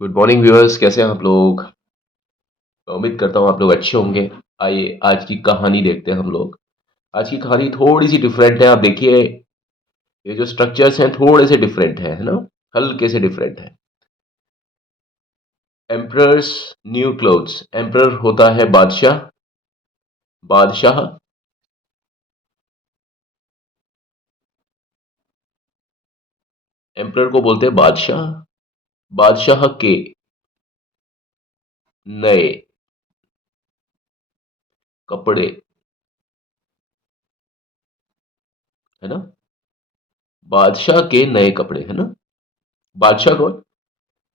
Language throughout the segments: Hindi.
गुड मॉर्निंग व्यूअर्स, कैसे हैं आप लोग। उम्मीद करता हूँ आप लोग अच्छे होंगे। आइए आज की कहानी देखते हैं हम लोग। आज की कहानी थोड़ी सी डिफरेंट है। आप देखिए, ये जो स्ट्रक्चर्स हैं थोड़े से डिफरेंट है ना, हल्के से डिफरेंट है। Emperors new clothes. एम्परर होता है बादशाह। बादशाह। एम्परर को बोलते हैं बादशाह। बादशाह के नए कपड़े, है ना। बादशाह के नए कपड़े, है ना। बादशाह कौन?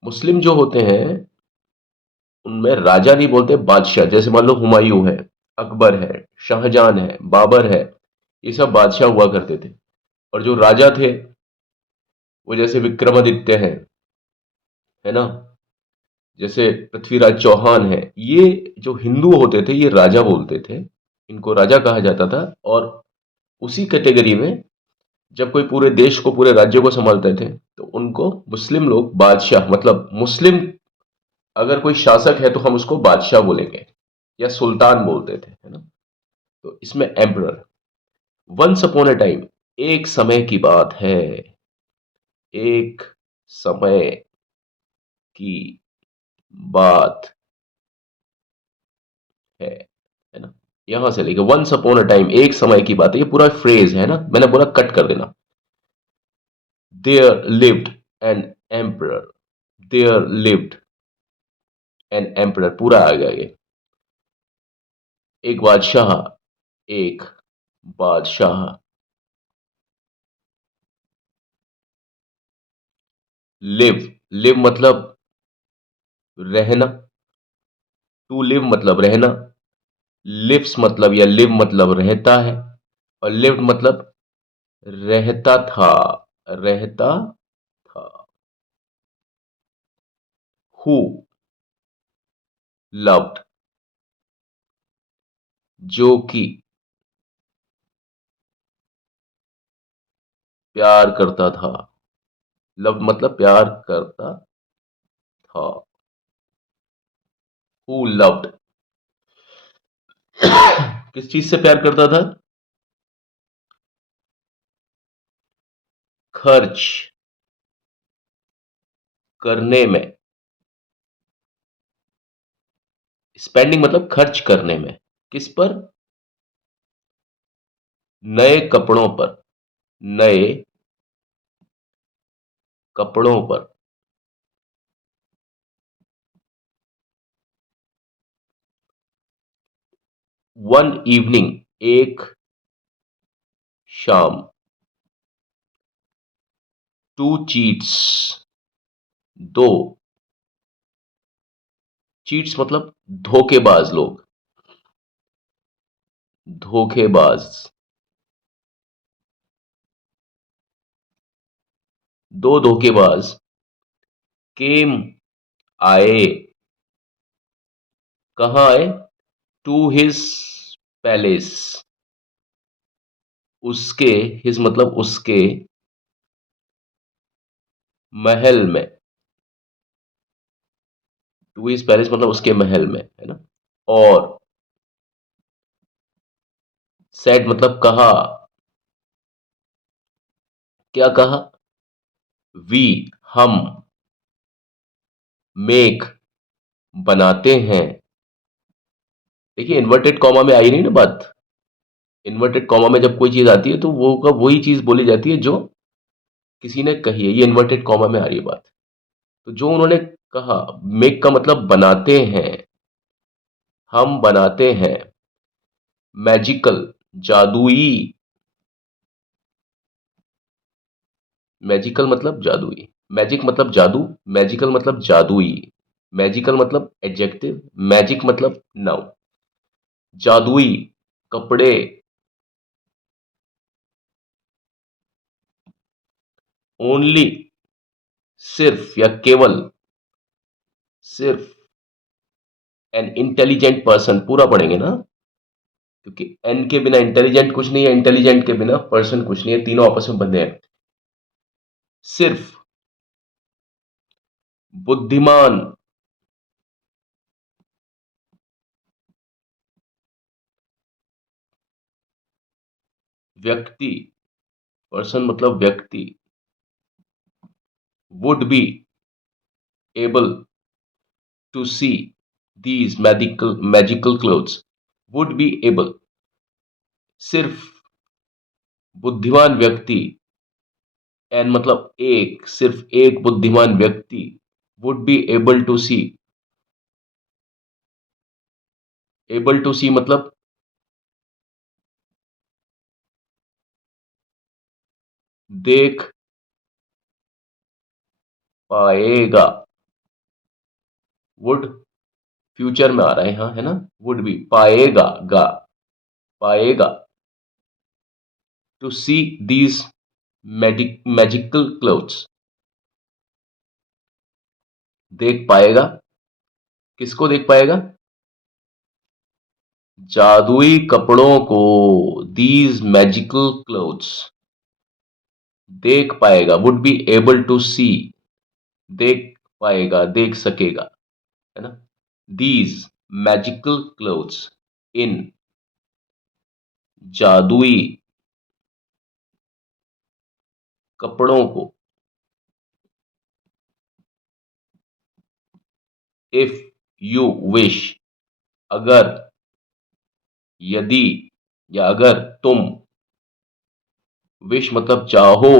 मुस्लिम जो होते हैं उनमें राजा नहीं बोलते, बादशाह। जैसे मान लो हुमायूं है, अकबर है, शाहजहां है, बाबर है, ये सब बादशाह हुआ करते थे। और जो राजा थे वो जैसे विक्रमादित्य है ना, जैसे पृथ्वीराज चौहान है, ये जो हिंदू होते थे ये राजा बोलते थे। इनको राजा कहा जाता था। और उसी कैटेगरी में जब कोई पूरे देश को, पूरे राज्य को संभालते थे तो उनको मुस्लिम लोग बादशाह, मतलब मुस्लिम अगर कोई शासक है तो हम उसको बादशाह बोलेंगे या सुल्तान बोलते थे, है ना। तो इसमें emperor. Once upon a time, एक समय की बात है। एक समय की बात है ना। यहां से लेके वंस अपॉन अ टाइम, एक समय की बात है, ये पूरा फ्रेज है ना, मैंने बोला कट कर देना। There lived an emperor. There lived an emperor, पूरा आ गया ये। एक बादशाह। एक बादशाह। लिव। लिव मतलब रहना। टू लिव मतलब रहना। लिव्स मतलब या लिव मतलब रहता है। और लिव्ड मतलब रहता था। रहता था। हु लव्ड, जो कि प्यार करता था। लव मतलब प्यार करता था। हु लव्ड, किस चीज से प्यार करता था? खर्च करने में। स्पेंडिंग मतलब खर्च करने में। किस पर? नए कपड़ों पर। नए कपड़ों पर। वन इवनिंग, एक शाम। टू चीट्स, दो। चीट्स मतलब धोखेबाज लोग। धोखेबाज। दो धोखेबाज केम, आए। कहां आए? To his palace. उसके, हिज मतलब उसके महल में। टू हिज पैलेस मतलब उसके महल में, है ना। और सेड मतलब कहा। क्या कहा? वी, हम। मेक, बनाते हैं। देखिए इन्वर्टेड कॉमा में आई नहीं ना बात। इन्वर्टेड कॉमा में जब कोई चीज आती है तो वो का वही चीज बोली जाती है जो किसी ने कही है। ये इन्वर्टेड कॉमा में आ रही है बात। तो जो उन्होंने कहा, मेक का मतलब बनाते हैं। हम बनाते हैं। मैजिकल, जादुई। मैजिकल मतलब जादुई। मैजिक मतलब जादू। मैजिकल मतलब जादुई। मैजिकल मतलब एडजेक्टिव। मैजिक मतलब नाउन। जादुई कपड़े। ओनली, सिर्फ या केवल। सिर्फ एन इंटेलिजेंट पर्सन, पूरा पढ़ेंगे ना, क्योंकि एन के बिना इंटेलिजेंट कुछ नहीं है, इंटेलिजेंट के बिना पर्सन कुछ नहीं है, तीनों आपस में बंधे हैं। सिर्फ बुद्धिमान, व्यक्ति, पर्सन मतलब व्यक्ति, would be able to see these magical clothes, would be able, सिर्फ बुद्धिमान व्यक्ति, एन मतलब एक, सिर्फ एक बुद्धिमान व्यक्ति, would be able to see, able to see मतलब देख पाएगा, वुड फ्यूचर में आ रहा है यहां, है ना, वुड बी पाएगा, गा पाएगा, to see these magical clothes, देख पाएगा, किसको देख पाएगा, जादुई कपड़ों को, दीज मैजिकल क्लोथ्स, देख पाएगा, वुड बी एबल टू सी, देख पाएगा, देख सकेगा, है ना, दीज मैजिकल क्लोथ्स, इन जादुई कपड़ों को, इफ यू विश, अगर, यदि, या अगर तुम, विश मतलब चाहो,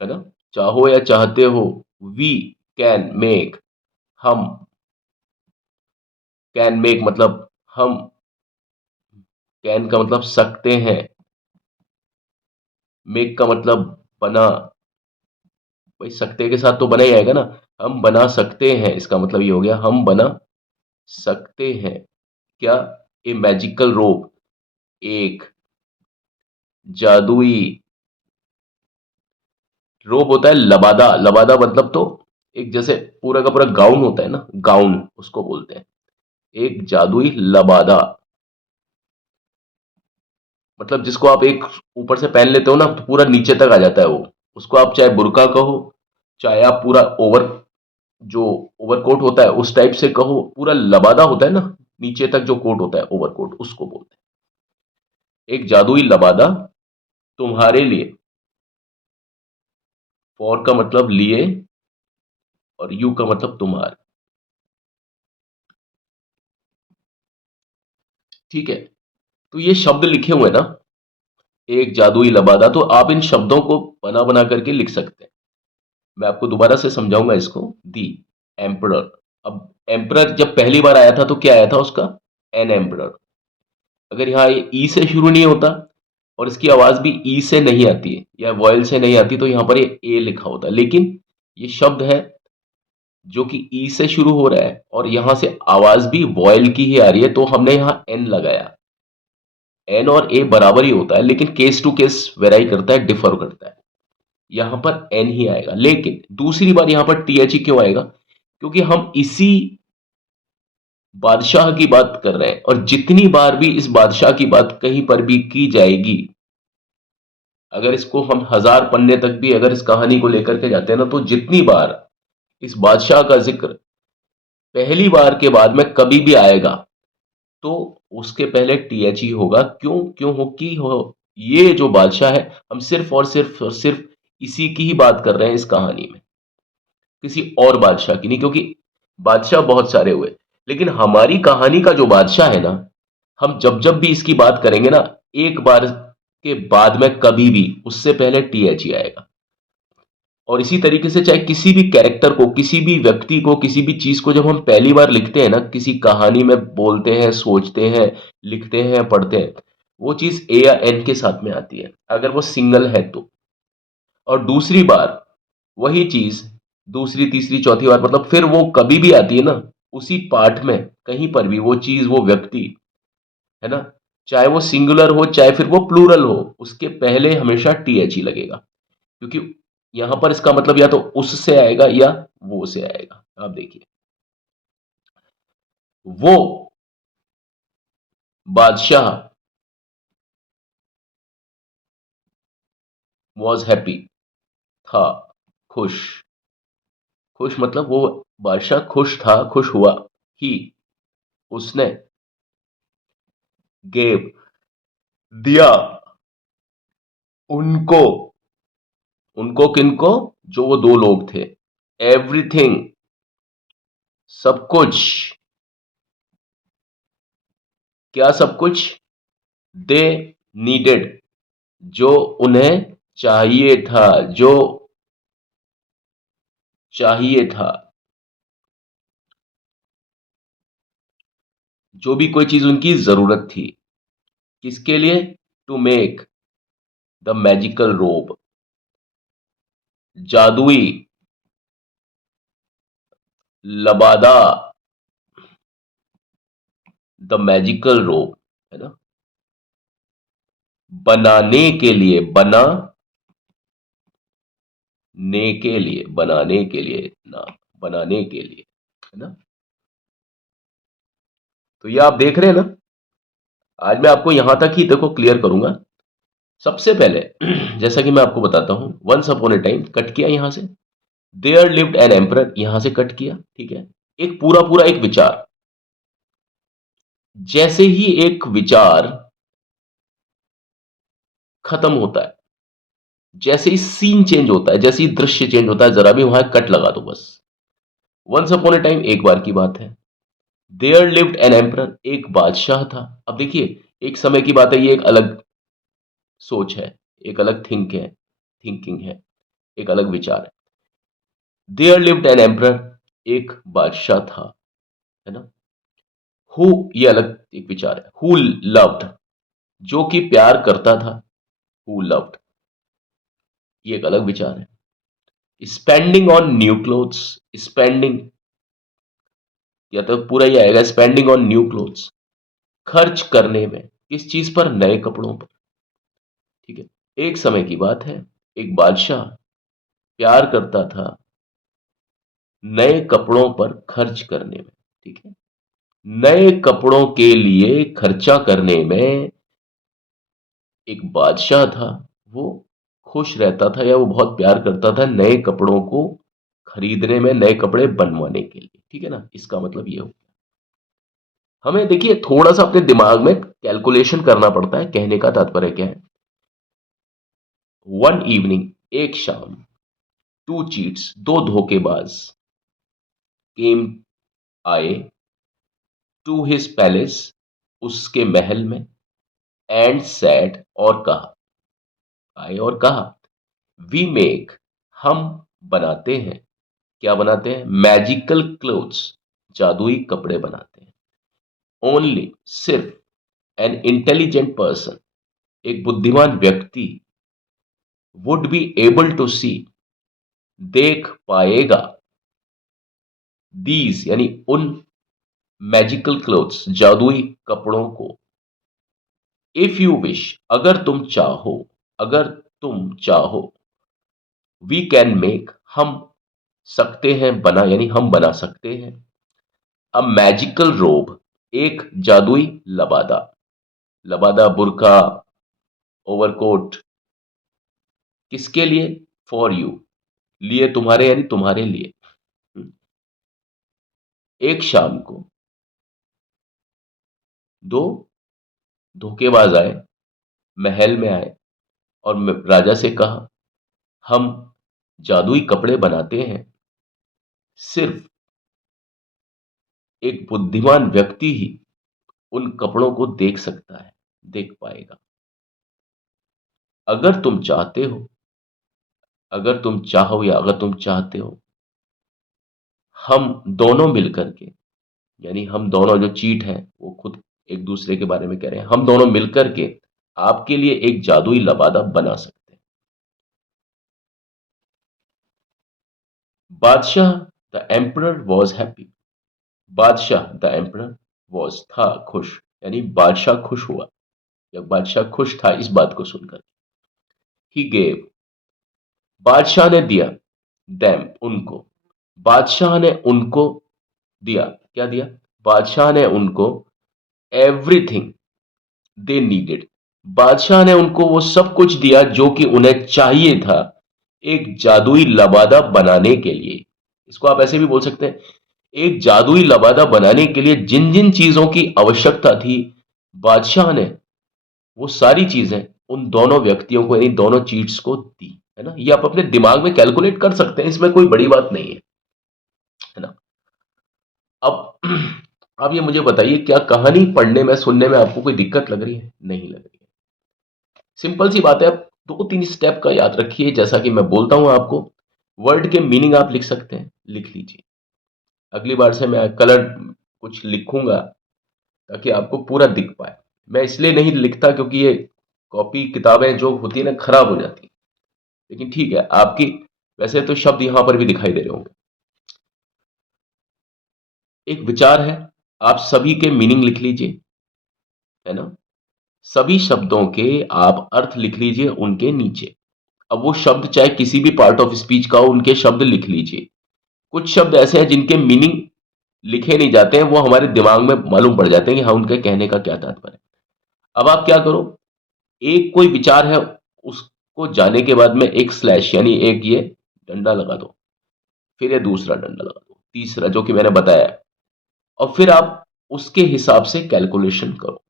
है ना, चाहो या चाहते हो, वी कैन मेक, हम, कैन मेक मतलब हम, कैन का मतलब सकते हैं, मेक का मतलब बना, भाई सकते के साथ तो बना ही आएगा ना, हम बना सकते हैं, इसका मतलब ये हो गया हम बना सकते हैं, क्या, ए मैजिकल रोब, एक जादुई रोब होता है, लबादा, लबादा मतलब तो एक जैसे पूरा का पूरा गाउन होता है ना, गाउन उसको बोलते हैं, एक जादुई लबादा, मतलब जिसको आप एक ऊपर से पहन लेते हो ना तो पूरा नीचे तक आ जाता है वो, उसको आप चाहे बुर्का कहो, चाहे आप पूरा ओवर, जो ओवरकोट होता है उस टाइप से कहो, पूरा लबादा होता है ना, नीचे तक जो कोट होता है ओवरकोट, उसको बोलते हैं एक जादुई लबादा तुम्हारे लिए, फॉर का मतलब लिए, और यू का मतलब तुम्हारे, ठीक है, तो ये शब्द लिखे हुए हैं ना, एक जादुई लबादा, तो आप इन शब्दों को बना बना करके लिख सकते हैं, मैं आपको दोबारा से समझाऊंगा इसको, दी एम्परर, अब एम्परर जब पहली बार आया था तो क्या आया था उसका, एन एम्परर, अगर यहाँ ये ई से शुरू नहीं होता और इसकी आवाज भी ई से नहीं आती है या वॉयल से नहीं आती तो यहाँ पर ये ए लिखा होता, लेकिन ये शब्द है जो कि ई से शुरू हो रहा है और यहां से आवाज भी वॉयल की ही आ रही है, तो हमने यहाँ एन लगाया, एन और ए बराबर ही होता है लेकिन केस टू केस वेराई करता है, डिफर करता है, यहां पर एन ही आएगा, लेकिन दूसरी बार यहां पर टी एच ही क्यों आएगा, क्योंकि हम इसी बादशाह की बात कर रहे हैं और जितनी बार भी इस बादशाह की बात कहीं पर भी की जाएगी, अगर इसको हम 1000 पन्ने तक भी अगर इस कहानी को लेकर के जाते हैं ना, तो जितनी बार इस बादशाह का जिक्र पहली बार के बाद में कभी भी आएगा तो उसके पहले टीएच ही होगा, क्यों क्यों हो कि हो, ये जो बादशाह है हम सिर्फ इसी की ही बात कर रहे हैं इस कहानी में, किसी और बादशाह की नहीं, क्योंकि बादशाह बहुत सारे हुए, लेकिन हमारी कहानी का जो बादशाह है ना, हम जब जब भी इसकी बात करेंगे ना, एक बार के बाद में कभी भी उससे पहले टीएच ही आएगा, और इसी तरीके से चाहे किसी भी कैरेक्टर को, किसी भी व्यक्ति को, किसी भी चीज को जब हम पहली बार लिखते हैं ना, किसी कहानी में बोलते हैं, सोचते हैं, लिखते हैं, पढ़ते हैं, वो चीज ए या एन के साथ में आती है अगर वो सिंगल है तो, और दूसरी बार वही चीज दूसरी तीसरी चौथी बार मतलब फिर वो कभी भी आती है ना, उसी पाठ में कहीं पर भी वो चीज वो व्यक्ति, है ना, चाहे वो सिंगुलर हो चाहे फिर वो प्लूरल हो, उसके पहले हमेशा टीएच ही लगेगा, क्योंकि यहां पर इसका मतलब या तो उससे आएगा या वो से आएगा, आप देखिए, वो बादशाह वॉज हैप्पी, था, खुश। खुश मतलब वो बादशाह खुश था, खुश हुआ। ही, उसने। गेव, दिया। उनको। उनको किनको? जो वो दो लोग थे। एवरीथिंग, सब कुछ। क्या सब कुछ? दे नीडेड, जो उन्हें चाहिए था, जो चाहिए था। जो भी कोई चीज उनकी जरूरत थी। किसके लिए? टू मेक द मैजिकल रोब, जादुई लबादा, द मैजिकल रोब, है ना। बनाने के लिए, बना ने के लिए, बनाने के लिए ना, बनाने के लिए, है ना। तो ये आप देख रहे हैं ना। आज मैं आपको यहां तक ही देखो क्लियर करूंगा। सबसे पहले जैसा कि मैं आपको बताता हूं, once upon a time cut किया यहां से। देयर लिव्ड एन एम्परर, यहां से कट किया, ठीक है। एक पूरा पूरा एक विचार। जैसे ही एक विचार खत्म होता है, जैसे ही सीन चेंज होता है, जैसे ही दृश्य चेंज होता है, जरा भी वहां कट लगा दो बस। वंस अपॉन ए टाइम एक बार की बात है। देयर लिव्ड एन एम्परर, एक बादशाह था। अब देखिए, एक समय की बात है, ये एक अलग सोच है, एक अलग थिंकिंग है, एक अलग विचार है। देयर लिव्ड एन एम्परर, एक बादशाह था, है ना। हु, ये अलग एक विचार है। हु लव्ड, जो कि प्यार करता था। हु लव्ड, ये एक अलग विचार है। Spending on new clothes, spending या तो पूरा ही आएगा, स्पेंडिंग ऑन न्यू क्लोथ्स, खर्च करने में, किस चीज पर? नए कपड़ों पर, ठीक है। एक समय की बात है, एक बादशाह प्यार करता था नए कपड़ों पर खर्च करने में, ठीक है। नए कपड़ों के लिए खर्चा करने में एक बादशाह था, वो खुश रहता था, या वो बहुत प्यार करता था नए कपड़ों को खरीदने में, नए कपड़े बनवाने के लिए, ठीक है ना। इसका मतलब ये हो, हमें देखिए थोड़ा सा अपने दिमाग में कैलकुलेशन करना पड़ता है। कहने का तात्पर्य क्या है? वन इवनिंग, एक शाम, टू चीट्स, दो धोखेबाज, केम, आए, टू हिज पैलेस, उसके महल में, एंड सैड, और कहा, आए और कहा, वी मेक, हम बनाते हैं। क्या बनाते हैं? मैजिकल क्लोथ्स, जादुई कपड़े बनाते हैं। ओनली, सिर्फ, एन इंटेलिजेंट पर्सन, एक बुद्धिमान व्यक्ति, वुड बी एबल टू सी, देख पाएगा, दीज यानी उन मैजिकल क्लोथ्स, जादुई कपड़ों को। इफ यू विश, अगर तुम चाहो, अगर तुम चाहो, वी कैन मेक, हम सकते हैं बना, यानी हम बना सकते हैं। अ मैजिकल रोब, एक जादुई लबादा, लबादा बुर्का, ओवरकोट, किसके लिए? फॉर यू, लिए तुम्हारे, यानी तुम्हारे लिए। एक शाम को दो धोखेबाज आए, महल में आए, और राजा से कहा, हम जादुई कपड़े बनाते हैं, सिर्फ एक बुद्धिमान व्यक्ति ही उन कपड़ों को देख सकता है, देख पाएगा। अगर तुम चाहते हो, अगर तुम चाहो या अगर तुम चाहते हो, हम दोनों मिलकर के, यानी हम दोनों जो चीट हैं वो खुद एक दूसरे के बारे में कह रहे हैं, हम दोनों मिलकर के आपके लिए एक जादुई लबादा बना सकते हैं। बादशाह, द एम्परर वॉज हैप्पी, बादशाह द एम्परर वॉज, था, खुश, यानी बादशाह खुश हुआ, या बादशाह खुश था इस बात को सुनकर। ही गेव, बादशाह ने दिया, देम, उनको, बादशाह ने उनको दिया, क्या दिया? बादशाह ने उनको एवरीथिंग दे नीडेड, बादशाह ने उनको वो सब कुछ दिया जो कि उन्हें चाहिए था, एक जादुई लबादा बनाने के लिए, इसको आप ऐसे भी बोल सकते हैं, एक जादुई लबादा बनाने के लिए जिन जिन चीजों की आवश्यकता थी, बादशाह ने वो सारी चीजें उन दोनों व्यक्तियों को, यानी दोनों चीट्स को दी, है ना। ये आप अपने दिमाग में कैलकुलेट कर सकते हैं, इसमें कोई बड़ी बात नहीं है ना। अब आप ये मुझे बताइए, क्या कहानी पढ़ने में, सुनने में आपको कोई दिक्कत लग रही है? नहीं लग रही है। सिंपल सी बात है। आप दो तीन स्टेप का याद रखिए, जैसा कि मैं बोलता हूं आपको, वर्ड के मीनिंग आप लिख सकते हैं, लिख लीजिए। अगली बार से मैं कलर कुछ लिखूंगा ताकि आपको पूरा दिख पाए। मैं इसलिए नहीं लिखता क्योंकि ये कॉपी किताबें जो होती है ना, खराब हो जाती हैं। लेकिन ठीक है, आपकी वैसे तो शब्द यहां पर भी दिखाई दे रहे होंगे। एक विचार है, आप सभी के मीनिंग लिख लीजिए, है ना। सभी शब्दों के आप अर्थ लिख लीजिए उनके नीचे। अब वो शब्द चाहे किसी भी पार्ट ऑफ स्पीच का हो, उनके शब्द लिख लीजिए। कुछ शब्द ऐसे हैं जिनके मीनिंग लिखे नहीं जाते हैं, वो हमारे दिमाग में मालूम पड़ जाते हैं कि हाँ, उनके कहने का क्या तात्पर्य है। अब आप क्या करो, एक कोई विचार है, उसको जाने के बाद में एक स्लैश यानी एक ये डंडा लगा दो, फिर ये दूसरा डंडा लगा दो, तीसरा जो कि मैंने बताया है, और फिर आप उसके हिसाब से कैलकुलेशन करो,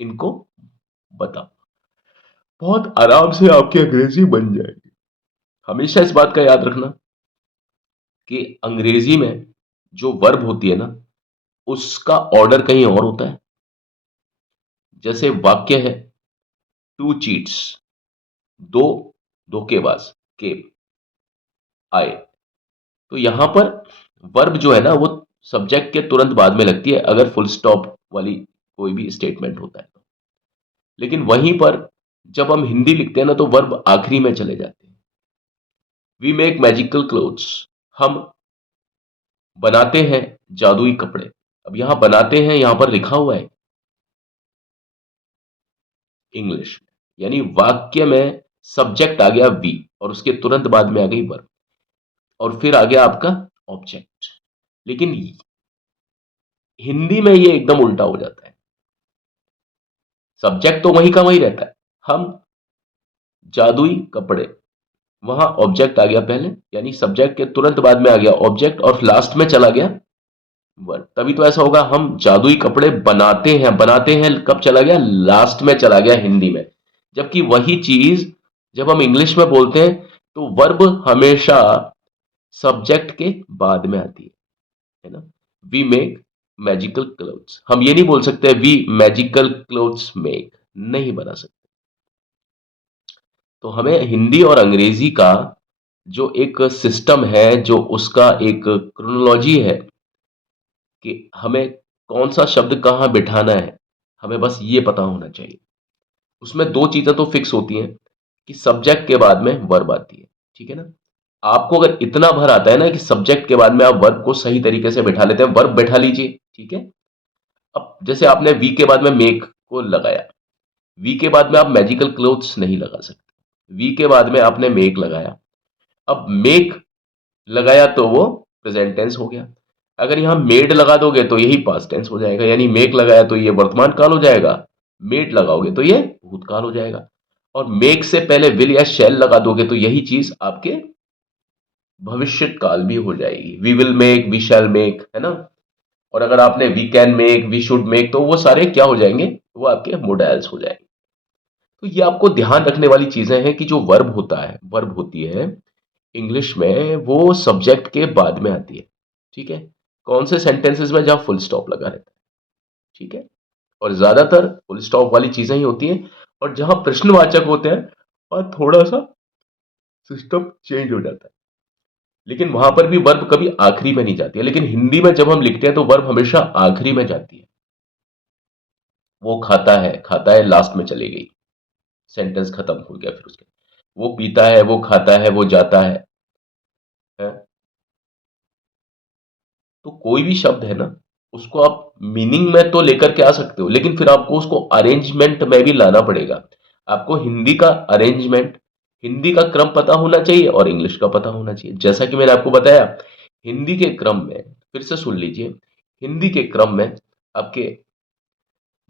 इनको बताओ। बहुत आराम से आपकी अंग्रेजी बन जाएगी। हमेशा इस बात का याद रखना कि अंग्रेजी में जो वर्ब होती है ना, उसका ऑर्डर कहीं और होता है। जैसे वाक्य है, टू चीट्स, दो धोखेबाज के आए, तो यहां पर वर्ब जो है ना, वो सब्जेक्ट के तुरंत बाद में लगती है अगर फुल स्टॉप वाली कोई भी स्टेटमेंट होता है तो। लेकिन वहीं पर जब हम हिंदी लिखते हैं ना, तो वर्ब आखिरी में चले जाते हैं। वी मेक मैजिकल क्लोथ्स, हम बनाते हैं जादुई कपड़े। अब यहां बनाते हैं, यहां पर लिखा हुआ है इंग्लिश में, यानी वाक्य में सब्जेक्ट आ गया वी, और उसके तुरंत बाद में आ गई वर्ब, और फिर आ गया आपका ऑब्जेक्ट। लेकिन हिंदी में ये एकदम उल्टा हो जाता है। सब्जेक्ट तो वहीं का वहीं रहता है, हम जादुई कपड़े, वहां ऑब्जेक्ट आ गया पहले, यानी सब्जेक्ट के तुरंत बाद में आ गया ऑब्जेक्ट, और लास्ट में चला गया वर्ब। तभी तो ऐसा होगा, हम जादुई कपड़े बनाते हैं, बनाते हैं कब चला गया, लास्ट में चला गया हिंदी में। जबकि वही चीज जब हम इंग्लिश में बोलते हैं, तो वर्ब हमेशा सब्जेक्ट के बाद में आती है ना। वी मेक मैजिकल क्लोथ्स, हम ये नहीं बोल सकते वी मैजिकल क्लोथ्स मेक, नहीं बना सकते। तो हमें हिंदी और अंग्रेजी का जो एक सिस्टम है, जो उसका एक क्रोनोलॉजी है कि हमें कौन सा शब्द कहाँ बिठाना है, हमें बस ये पता होना चाहिए। उसमें दो चीजें तो फिक्स होती हैं कि सब्जेक्ट के बाद में वर्ब आती है, ठीक है ना। आपको अगर इतना भर आता है ना कि सब्जेक्ट के बाद में आप वर्ब को सही तरीके से बिठा लेते हैं, वर्ब बैठा लीजिए, ठीक है। अब जैसे आपने वी के बाद में मेक को लगाया, वी के बाद में आप मैजिकल क्लोथ्स नहीं लगा सकते, वी के बाद में आपने मेक लगाया। अब मेक लगाया तो वो प्रेजेंट टेंस हो गया। अगर यहां मेड लगा दोगे तो यही पास्ट टेंस हो जाएगा, यानी मेक लगाया तो ये वर्तमान काल हो जाएगा, मेड लगाओगे तो ये भूतकाल हो जाएगा। और मेक से पहले विल या शैल लगा दोगे तो यही चीज आपके भविष्य काल भी हो जाएगी। We will make, we shall make, है ना। और अगर आपने we can make, we should make, तो वो सारे क्या हो जाएंगे, वो आपके मोडाइल्स हो जाएंगे। तो ये आपको ध्यान रखने वाली चीजें हैं कि जो वर्ब होता है, वर्ब होती है इंग्लिश में, वो सब्जेक्ट के बाद में आती है, ठीक है। कौन से सेंटेंसेस में जहां फुल स्टॉप लगा रहता है, ठीक है। और ज्यादातर फुल स्टॉप वाली चीजें ही होती हैं, और जहां प्रश्नवाचक होते हैं और थोड़ा सा सिस्टम चेंज हो जाता है, लेकिन वहां पर भी वर्ब कभी आखिरी में नहीं जाती है। लेकिन हिंदी में जब हम लिखते हैं तो वर्ब हमेशा आखिरी में जाती है। वो खाता है, खाता है लास्ट में चली गई, सेंटेंस खत्म हो गया। फिर उसके वो पीता है, वो खाता है, वो जाता है? तो कोई भी शब्द है ना, उसको आप मीनिंग में तो लेकर के आ सकते हो, लेकिन फिर आपको उसको अरेंजमेंट में भी लाना पड़ेगा। आपको हिंदी का अरेंजमेंट, हिंदी का क्रम पता होना चाहिए और इंग्लिश का पता होना चाहिए। जैसा कि मैंने आपको बताया, हिंदी के क्रम में, फिर से सुन लीजिए, हिंदी के क्रम में आपके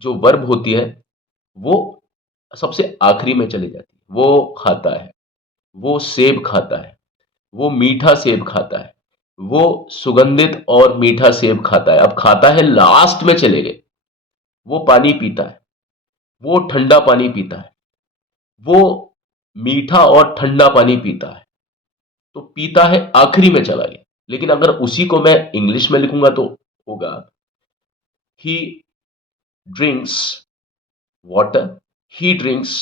जो वर्ब होती है वो सबसे आखिरी में चली जाती है। वो खाता है, वो सेब खाता है, वो मीठा सेब खाता है, वो सुगंधित और मीठा सेब खाता है। अब खाता है लास्ट में चले गए। वो पानी पीता है, वो ठंडा पानी पीता है, वो मीठा और ठंडा पानी पीता है, तो पीता है आखिरी में चला गया। लेकिन अगर उसी को मैं इंग्लिश में लिखूंगा तो होगा ही drinks water, he drinks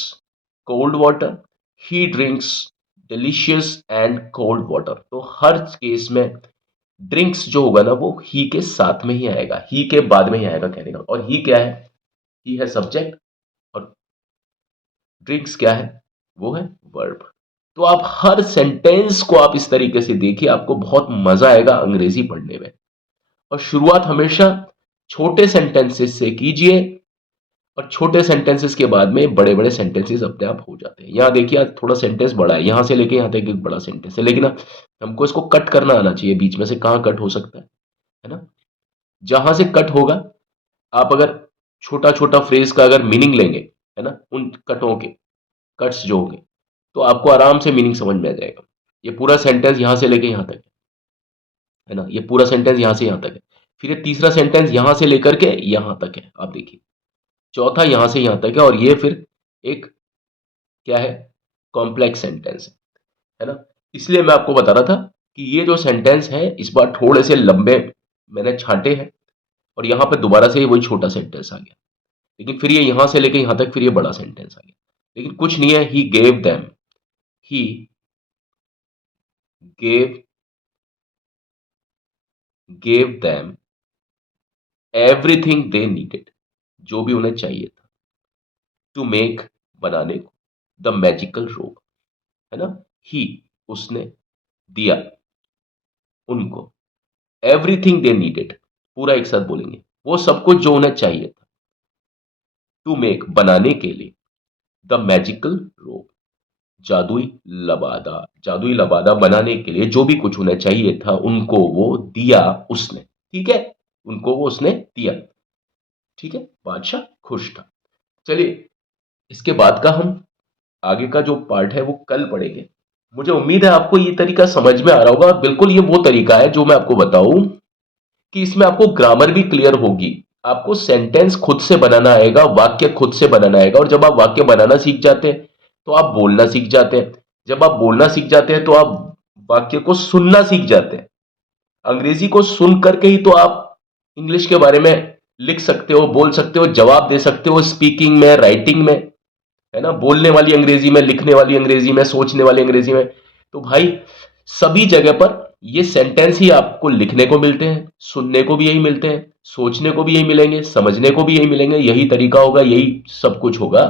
cold water, he drinks delicious and cold water. तो हर केस में ड्रिंक्स जो होगा ना वो ही के साथ में ही आएगा, ही के बाद में ही आएगा कहने का। और ही क्या है? ही है सब्जेक्ट और ड्रिंक्स क्या है? वो है वर्ब। तो आप हर सेंटेंस को आप इस तरीके से देखिए, आपको बहुत मजा आएगा अंग्रेजी पढ़ने में। और शुरुआत हमेशा छोटे सेंटेंसेस से कीजिए और छोटे सेंटेंसेस के बाद में बड़े बड़े सेंटेंसेस अपने आप हो जाते हैं। यहाँ देखिए आज थोड़ा सेंटेंस बड़ा है, यहां से लेके यहां तक एक बड़ा सेंटेंस है, लेकिन हमको इसको कट करना आना चाहिए। बीच में से कहाँ कट हो सकता है ना? जहां से कट होगा, आप अगर छोटा छोटा फ्रेज का अगर मीनिंग लेंगे, है ना, उन कटों के कट्स जो होंगे, तो आपको आराम से मीनिंग समझ में आ जाएगा। ये पूरा सेंटेंस यहां से लेके यहां तक है ना, ये पूरा सेंटेंस यहां से यहां तक है। फिर ये तीसरा सेंटेंस यहां से लेकर के यहां तक है, आप देखिए। चौथा यहां से यहां तक है, और ये फिर एक क्या है? कॉम्प्लेक्स सेंटेंस है ना। इसलिए मैं आपको बता रहा था कि ये जो सेंटेंस है इस बार थोड़े से लंबे मैंने छांटे हैं, और यहां पे दोबारा से वही छोटा सेंटेंस आ गया। लेकिन फिर ये यहां से लेके यहां तक फिर ये बड़ा सेंटेंस आ गया। लेकिन कुछ नहीं है, he gave them, he gave gave them everything they needed, जो भी उन्हें चाहिए था, टू मेक, बनाने को, द मैजिकल रोब, है ना। ही, उसने, दिया, उनको, एवरीथिंग दे नीडेड, पूरा एक साथ बोलेंगे, वो सब कुछ जो उन्हें चाहिए था, टू मेक, बनाने के लिए, द मैजिकल रोब, जादुई लबादा, जादुई लबादा बनाने के लिए जो भी कुछ उन्हें चाहिए था उनको वो दिया उसने। ठीक है, उनको वो उसने दिया। ठीक है, बादशाह खुश था। चलिए, इसके बाद का हम आगे का जो पार्ट है वो कल पढ़ेंगे। मुझे उम्मीद है आपको ये तरीका समझ में आ रहा होगा। बिल्कुल ये वो तरीका है जो मैं आपको बताऊं कि इसमें आपको ग्रामर भी क्लियर होगी, आपको सेंटेंस खुद से बनाना आएगा, वाक्य खुद से बनाना आएगा। और जब आप वाक्य बनाना सीख जाते हैं तो आप बोलना सीख जाते हैं। जब आप बोलना सीख जाते हैं तो आप वाक्य को सुनना सीख जाते हैं। अंग्रेजी को सुन करके ही तो आप इंग्लिश के बारे में लिख सकते हो, बोल सकते हो, जवाब दे सकते हो, स्पीकिंग में, राइटिंग में, है ना, बोलने वाली अंग्रेजी में, लिखने वाली अंग्रेजी में, सोचने वाली अंग्रेजी में। तो भाई सभी जगह पर ये सेंटेंस ही आपको लिखने को मिलते हैं, सुनने को भी यही मिलते हैं, सोचने को भी यही मिलेंगे, समझने को भी यही मिलेंगे। यही तरीका होगा, यही सब कुछ होगा।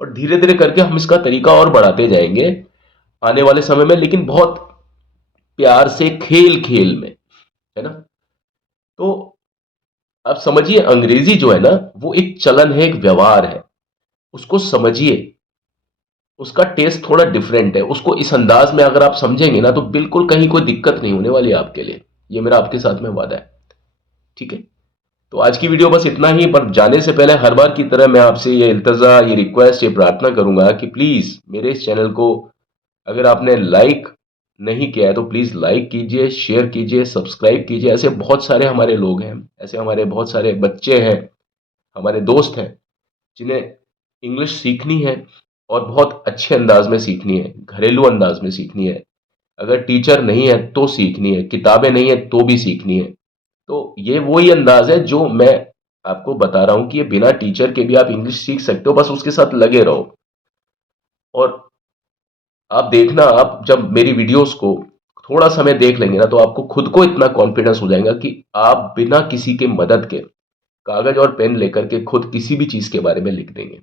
और धीरे धीरे करके हम इसका तरीका और बढ़ाते जाएंगे आने वाले समय में, लेकिन बहुत प्यार से, खेल खेल में, है ना। तो आप समझिए अंग्रेजी जो है ना वो एक चलन है, एक व्यवहार है। उसको समझिए, उसका टेस्ट थोड़ा डिफरेंट है। उसको इस अंदाज में अगर आप समझेंगे ना तो बिल्कुल कहीं कोई दिक्कत नहीं होने वाली आपके लिए। ये मेरा आपके साथ में वादा है। ठीक है, तो आज की वीडियो बस इतना ही। पर जाने से पहले हर बार की तरह मैं आपसे ये इल्तजा, ये रिक्वेस्ट, ये प्रार्थना करूंगा कि प्लीज मेरे इस चैनल को अगर आपने लाइक नहीं किया है तो प्लीज लाइक कीजिए, शेयर कीजिए, सब्सक्राइब कीजिए। ऐसे बहुत सारे हमारे लोग हैं, ऐसे हमारे बहुत सारे बच्चे हैं, हमारे दोस्त हैं जिन्हें इंग्लिश सीखनी है और बहुत अच्छे अंदाज में सीखनी है, घरेलू अंदाज में सीखनी है। अगर टीचर नहीं है तो सीखनी है, किताबें नहीं है तो भी सीखनी है। तो ये वही अंदाज है जो मैं आपको बता रहा हूं कि ये बिना टीचर के भी आप इंग्लिश सीख सकते हो, बस उसके साथ लगे रहो। और आप देखना, आप जब मेरी वीडियोस को थोड़ा समय देख लेंगे ना तो आपको खुद को इतना कॉन्फिडेंस हो जाएगा कि आप बिना किसी के मदद के कागज और पेन लेकर के खुद किसी भी चीज के बारे में लिख देंगे।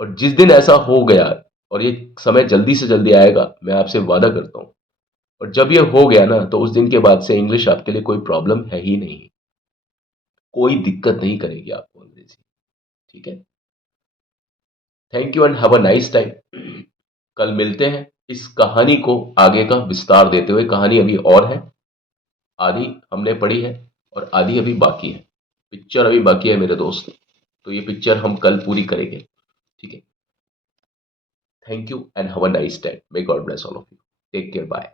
और जिस दिन ऐसा हो गया, और ये समय जल्दी से जल्दी आएगा, मैं आपसे वादा करता हूं, और जब ये हो गया ना तो उस दिन के बाद से इंग्लिश आपके लिए कोई प्रॉब्लम है ही नहीं, कोई दिक्कत नहीं करेगी आपको अंग्रेजी। ठीक है, thank you and have a nice time. कल मिलते हैं इस कहानी को आगे का विस्तार देते हुए। कहानी अभी और है, आधी हमने पढ़ी है और आधी अभी बाकी है। पिक्चर अभी बाकी है मेरे दोस्त, तो ये पिक्चर हम कल पूरी करेंगे। ठीक है। Thank you and have a nice day. May God bless all of you. Take care, bye.